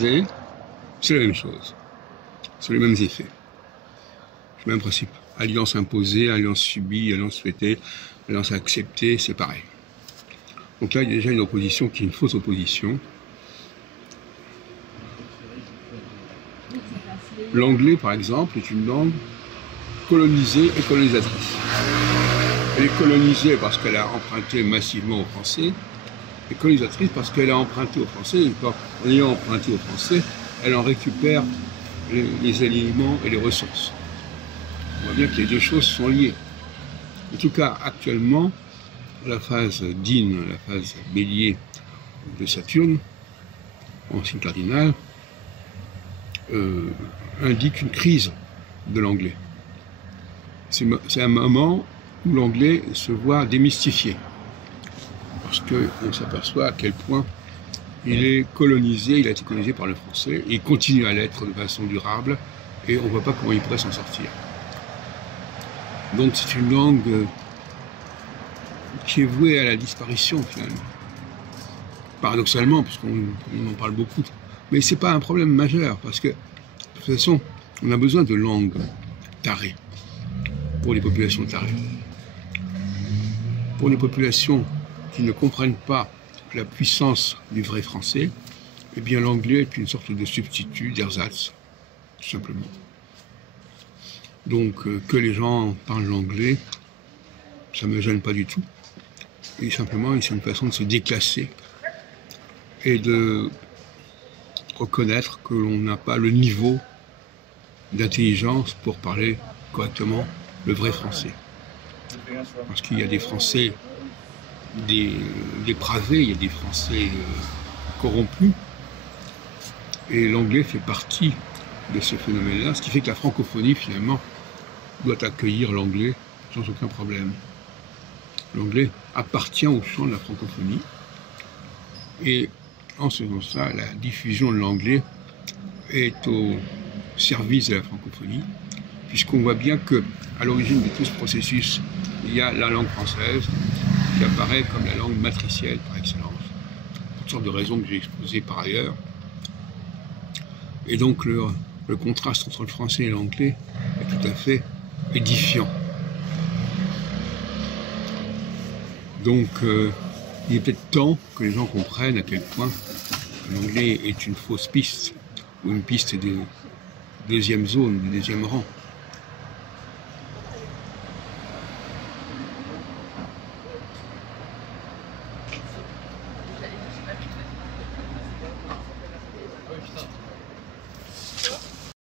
colonisé, c'est la même chose. C'est les mêmes effets. C'est le même principe. Alliance imposée, alliance subie, alliance souhaitée, alliance acceptée, c'est pareil. Donc là, il y a déjà une opposition qui est une fausse opposition. L'anglais, par exemple, est une langue colonisée et colonisatrice. Elle est colonisée parce qu'elle a emprunté massivement au français, et colonisatrice parce qu'elle a emprunté au français, et en ayant emprunté au français, elle en récupère les éléments et les ressources. On voit bien que les deux choses sont liées. En tout cas, actuellement, la phase d'Ine, la phase bélier de Saturne, en signe cardinal, indique une crise de l'anglais. C'est un moment où l'anglais se voit démystifié, parce qu'on s'aperçoit à quel point il est colonisé, il a été colonisé par le français, et il continue à l'être de façon durable, et on ne voit pas comment il pourrait s'en sortir. Donc c'est une langue qui est vouée à la disparition, finalement. Paradoxalement, puisqu'on en parle beaucoup. Mais ce n'est pas un problème majeur, parce que, de toute façon, on a besoin de langues tarées, pour les populations tarées. Pour les populations qui ne comprennent pas la puissance du vrai français, eh bien l'anglais est une sorte de substitut, d'ersatz, tout simplement. Donc que les gens parlent l'anglais, ça ne me gêne pas du tout. Et simplement, c'est une façon de se déclasser et de reconnaître que l'on n'a pas le niveau d'intelligence pour parler correctement le vrai français. Parce qu'il y a des Français des dépravés, il y a des Français corrompus, et l'anglais fait partie de ce phénomène-là, ce qui fait que la francophonie, finalement, doit accueillir l'anglais sans aucun problème. L'anglais appartient au champ de la francophonie, et en ce sens-là, la diffusion de l'anglais est au service de la francophonie, puisqu'on voit bien qu'à l'origine de tout ce processus, il y a la langue française qui apparaît comme la langue matricielle par excellence, pour toutes sortes de raisons que j'ai exposées par ailleurs. Et donc le contraste entre le français et l'anglais est tout à fait édifiant. Donc il est peut-être temps que les gens comprennent à quel point l'anglais est une fausse piste, ou une piste de deuxième zone, de deuxième rang.